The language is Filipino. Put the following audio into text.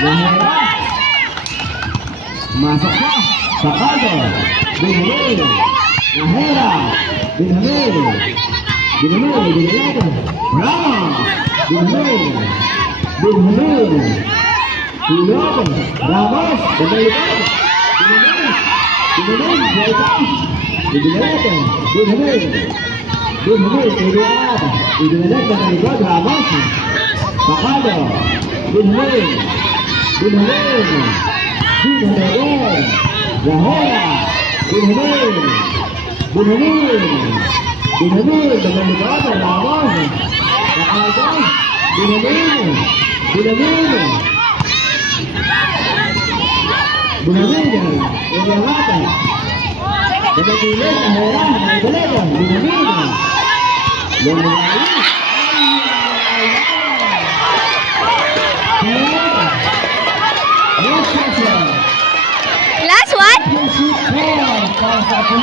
Lahera. Masuk pa. Sakado. Binhamil. Lahera. Binhamil. Binhamil. Binhamil. Ramos. Binhamil. Binhamil. Tulog. Ramos. Binhamil. Binhamil. Binhamil. Binhamil. Binhamil. Binhamil. Binhamil. Binhamil dengan likod Ramos. Sakado. Binhamil. Binhamil. Binhamil. Lahera. Binhamil. Binhamil. Binhamil dengan likod Ramos. Sakado. Binhamil. Binhamil. Binhamil. Iniangatan. Dengan gilid, Lahera. Nagdalagan. Binhamil. Yang mengalir. Last one? Yang suka. Kalau satu